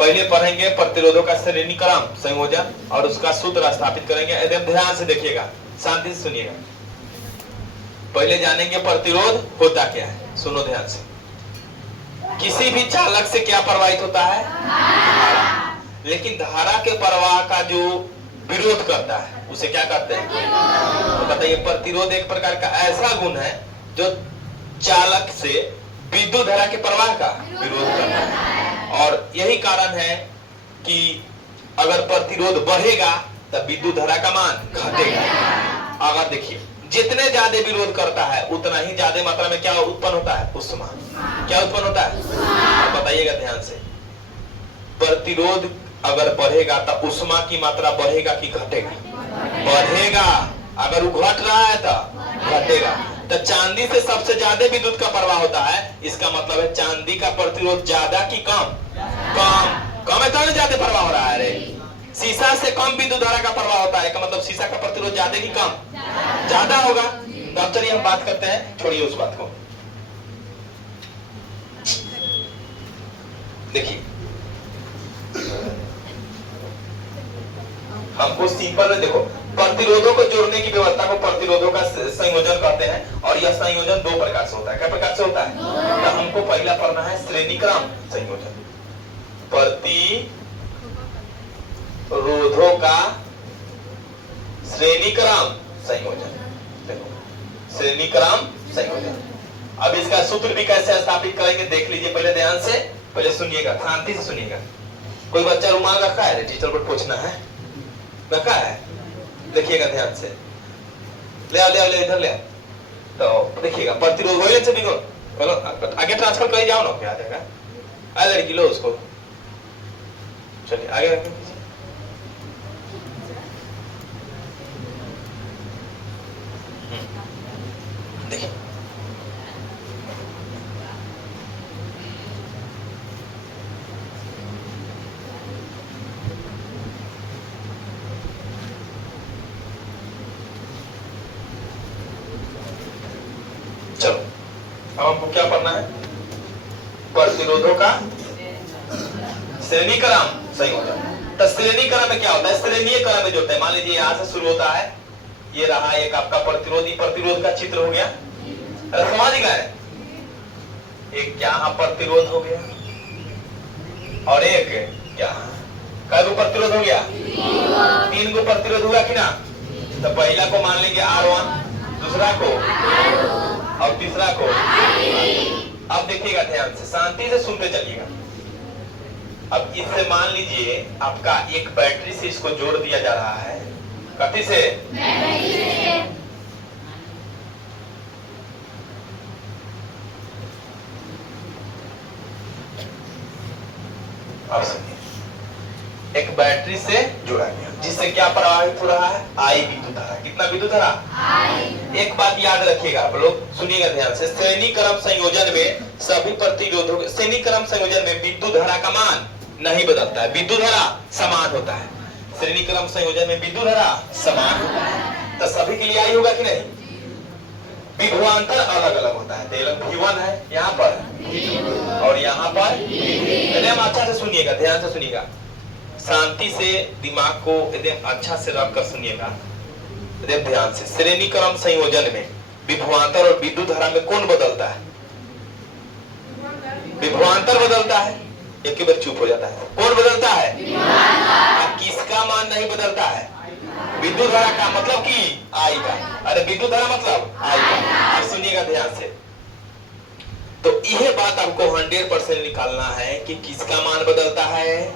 पहले पढ़ेंगे प्रतिरोधों का श्रेणी क्रम संयोजन और उसका सूत्र स्थापित करेंगे। एकदम ध्यान से देखिएगा, शांति से सुनिएगा। पहले जानेंगे प्रतिरोध होता क्या है, सुनो ध्यान से। किसी भी चालक से क्या प्रवाहित होता है? धारा। लेकिन धारा के प्रवाह का जो विरोध करता है उसे क्या कहते हैं? तो बताइए, प्रतिरोध एक प्रकार का ऐसा गुण है जो चालक से विद्युत धारा के प्रवाह का विरोध करता है। और यही कारण है कि अगर प्रतिरोध बढ़ेगा तब विद्युत धारा का मान घटेगा। अगर देखिए, जितने ज्यादा विरोध करता है उतना ही ज्यादा मात्रा में क्या उत्पन्न होता है? उष्मा। क्या उत्पन्न होता है? और बताइएगा ध्यान से, प्रतिरोध अगर बढ़ेगा तो उष्मा की मात्रा बढ़ेगा कि घटेगा? बढ़ेगा। अगर वो घट रहा है तो घटेगा। तो चांदी से सबसे ज्यादा विद्युत का प्रवाह होता है, इसका मतलब है चांदी का प्रतिरोध ज्यादा कि कम? कम है, तो ज्यादा प्रवाह हो रहा है। रे शीशा से कम विद्युत धारा का प्रवाह होता है, का मतलब शीशा का प्रतिरोध ज्यादा कि कम? ज्यादा होगा। तो अब चलिए हम बात करते हैं, छोड़िए उस बात को। देखिए, हमको सिंपल में देखो, प्रतिरोधों को जोड़ने की व्यवस्था को प्रतिरोधों का संयोजन कहते हैं। और यह संयोजन दो प्रकार से होता है। क्या प्रकार से होता है? तो हमको पहला पढ़ना है श्रेणी क्रम संयोजन। प्रतिरोधों का श्रेणी क्रम संयोजन। देखो, श्रेणी क्रम संयोजन। अब इसका सूत्र भी कैसे स्थापित करेंगे देख लीजिए, पहले ध्यान से, पहले सुनिएगा, शांति से सुनिएगा। कोई बच्चा रुमाल रखा है? टीचर को पूछना है, रखा है? देखिएगा ध्यान से, ले आओ इधर ले आओ। तो देखिएगा, प्रतिरोध वही से निकलो, बोलो आगे ट्रांसफर कर जाओ ना, क्या आ जाएगा? आ लड़की लो उसको, चलिए आगे रखें। देखिए, चलो अब हमको क्या पढ़ना है? प्रतिरोधों का श्रेणी क्रम संयोजन। तो श्रेणी क्रम में क्या होता है? श्रेणीय क्रम में जो होता है, मान लीजिए यहाँ से शुरू होता है, ये रहा एक आपका प्रतिरोधी, प्रतिरोध का चित्र हो गया, समझ गए? एक यहाँ प्रतिरोध हो गया और एक क्या को प्रतिरोध हो गया? 3 को प्रतिरोध हुआ कि ना? तो पहला को मान लेंगे R1, दूसरा को और तीसरा को। अब देखिएगा ध्यान से, शांति से सुनते चलिएगा। अब इससे मान लीजिए आपका एक बैटरी से इसको जोड़ दिया जा रहा है। कथी से? अब सुनिए, एक बैटरी से जुड़ा गया जिससे क्या प्रवाहित हो रहा है? आई विद्युत धारा। कितना विद्युत धारा? एक बात याद रखिएगा आप लोग, सुनिएगा ध्यान से। श्रेणी क्रम संयोजन में सभी प्रतिरोधों, श्रेणी क्रम संयोजन में विद्युत धारा का मान नहीं बदलता है, विद्युत धारा समान होता है। श्रेणी क्रम संयोजन में विद्युत धारा समान होता है, तो सभी के लिए आई होगा कि नहीं? विभवांतर अलग अलग होता है। V1 है यहाँ पर और यहाँ पर। एकदम अच्छा से सुनिएगा, ध्यान से सुनिएगा, शांति से दिमाग को एकदम अच्छा से रख कर सुनिएगा, एकदम ध्यान से। श्रेणी क्रम संयोजन में विभवांतर और विद्युत धारा में कौन बदलता है? विभवांतर बदलता है। एक बार चुप हो जाता है। कौन बदलता है? अब किसका मान नहीं बदलता है? विद्युत धारा का, मतलब कि आई का। अरे विद्युत धारा मतलब आई का। अब सुनिएगा ध्यान से, तो यह बात आपको 100% निकालना है कि किसका मान बदलता है?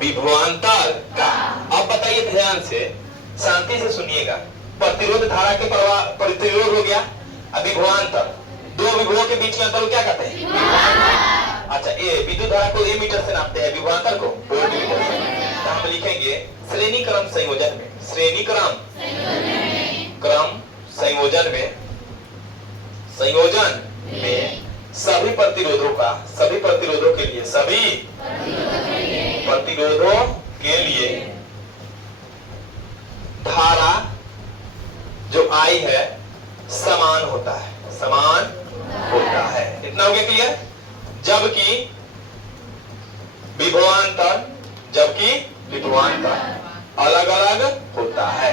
विभवांतर का। अब बताइए ध्यान से, शांति से सुनिएगा। प्रतिरोध धारा के प्रवाह, प्रतिरोध हो गया, अब विभवांतर, दो विभवों के बीच में अंतर क्या कहते हैं? अच्छा, ये विद्युत धारा को ए मीटर से नापते हैं, विभवांतर को वोल्टमीटर से। तो हम लिखेंगे श्रेणी क्रम संयोजन में, श्रेणी क्रम संयोजन में, संयोजन में सभी प्रतिरोधों का, सभी प्रतिरोधों के लिए, सभी प्रतिरोधों के लिए धारा जो आई है समान होता है, समान होता है। इतना हो गया क्लियर? जबकि जबकि विभवांतर अलग अलग होता है।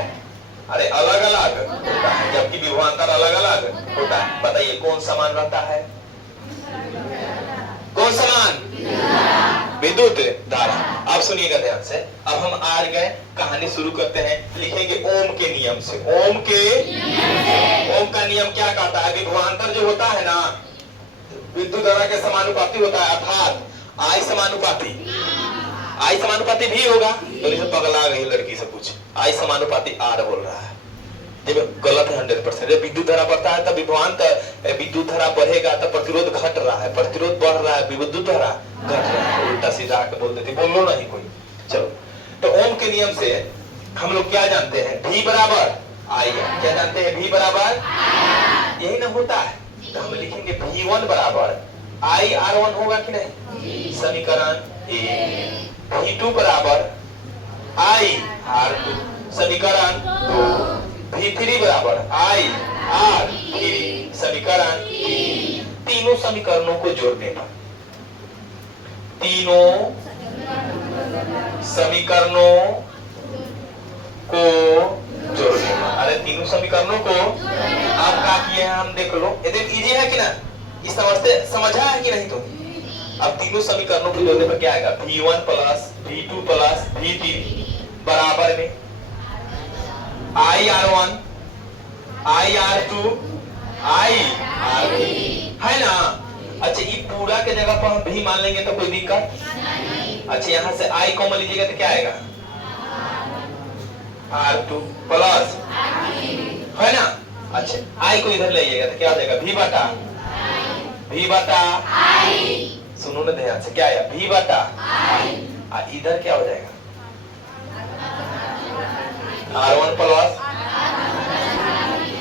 अरे अलग अलग होता है जबकि विभवांतर अलग अलग होता है। बताइए कौन समान रहता है? कौन समान? विद्युत धारा। अब सुनिएगा ध्यान से। अब हम आ गए, कहानी शुरू करते हैं। लिखेंगे ओम के नियम से। ओम का नियम क्या कहता है? विभवांतर जो होता है ना, विद्युत धारा के समानुपाती होता है, अर्थात आई समानुपाती भी होगा। तो नहीं पगला गई लड़की से कुछ, आई समानुपाती आर बोल रहा है, जब गलत है 100%। जब विद्युत धारा बढ़ता है तब विभवांतर, विद्युत धारा बढ़ेगा तब प्रतिरोध घट रहा है, प्रतिरोध बढ़ रहा है, विद्युत धारा घट रहा है। उल्टा सीधा आके बोल देते, बोलो नहीं कोई। चलो, तो ओम के नियम से हम लोग क्या जानते हैं? V बराबर आई। क्या जानते हैं? V बराबर यही ना होता है। तो हम लिखेंगे V1 बराबर आई R1 होगा कि नहीं? समीकरण एक। V2 बराबर आई R2, समीकरण 2। V3 बराबर आई R3, समीकरण 3। तीनों समीकरणों को जोड़ने पर, तीनों समीकरणों को जोड़ने पर, अरे तीनों समीकरणों को आप क्या किए हैं हम देख लो। एकदम इजी है कि ना? इस समझा है कि नहीं? तो अब तीनों समीकरणों को जोड़ने पर क्या आएगा? V1 plus V2 plus V3 बराबर में आई R1 आई R2 आई R3 है ना। अच्छा, ये पूरा के जगह पर हम भी मान लेंगे तो कोई दिक्कत? अच्छा, यहां से आई कॉमन लीजिएगा तो क्या आएगा? R2 प्लस है ना। अच्छा, आई को इधर ले जाइएगा तो क्या हो जाएगा? V बटा आई। सुनो ना ध्यान से, क्या आया? V बटा आई। इधर क्या हो जाएगा? R1 प्लस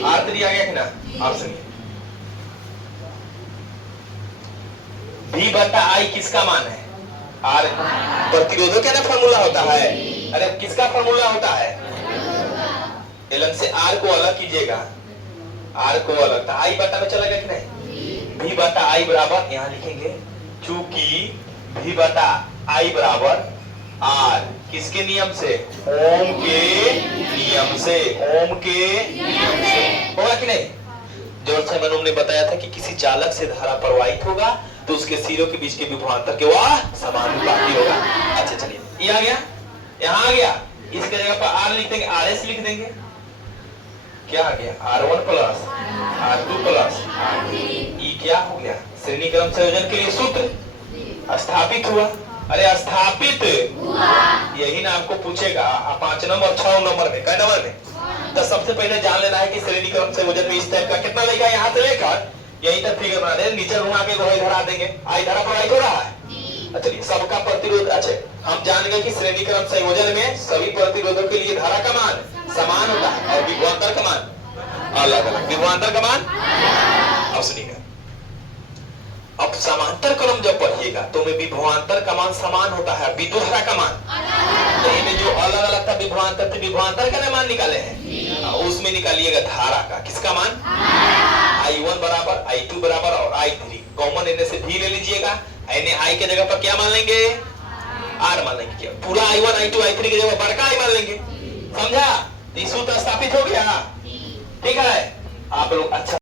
R3 आ गया कि ना? आप सुनिए, V बटा आई किसका मान है? R। प्रतिरोधक का ना फॉर्मूला होता है। अरे किसका फॉर्मूला होता है? एलन से R को अलग कीजिएगा, R को अलग, तो आई बटा में चला गया कि नहीं? V बटा आई बराबर, यहां लिखेंगे चूंकि V बटा आई बराबर R किसके नियम से? ओम के नियम से। ओम के नियम से होगा कि नहीं? जॉर्ज साइमन ओम ने बताया था कि किसी चालक से धारा प्रवाहित होगा तो उसके सिरों के बीच के विभवांतर के वह समानुपाती होगा। अच्छा चलिए, ये आ गया, यहाँ आ गया। इसके जगह पर R लिख देंगे, RS लिख देंगे। क्या आ गया? R1 plus R2 plus R3। ये क्या हो गया? श्रेणी क्रम संयोजन के लिए सूत्र स्थापित हुआ। अरे स्थापित हुआ, यही ना आपको पूछेगा 5 नंबर 6 नंबर में, कै नंबर में? तो सबसे पहले जान लेना है कि श्रेणी क्रम संयोजन में इस टाइप का कितना लेगा, यहाँ से लेकर यही तक फिगर बना दे, नीचे घुमा के गोले धरा देंगे। आई धारा प्रवाहित हो रहा है। चलिए, सबका प्रतिरोध। अच्छा, हम जान गए कि श्रेणी क्रम संयोजन में सभी प्रतिरोधों के लिए धारा का मान समान होता है और विभवांतर का मान अलग अलग। विभवांतर का मान, अब सुनिएगा, अब समांतर क्रम जब पढ़िएगा तो में विभवांतर का मान समान होता है, विद्युत धारा का मान। तो इनमें जो अलग अलग था विभवांतर, तो विभवांतर का मान निकाले हैं, उसमें निकालिएगा धारा का। किसका मान? I1 बराबर I2 बराबर और I3 कॉमन इनमें से भी ले लीजिएगा। I के जगह पर क्या मान लेंगे? R मान लेंगे। क्या पूरा I1 I2 I3 की जगह बड़का I मान लेंगे। समझा? सूत्र स्थापित हो गया। ठीक है, आप लोग अच्छा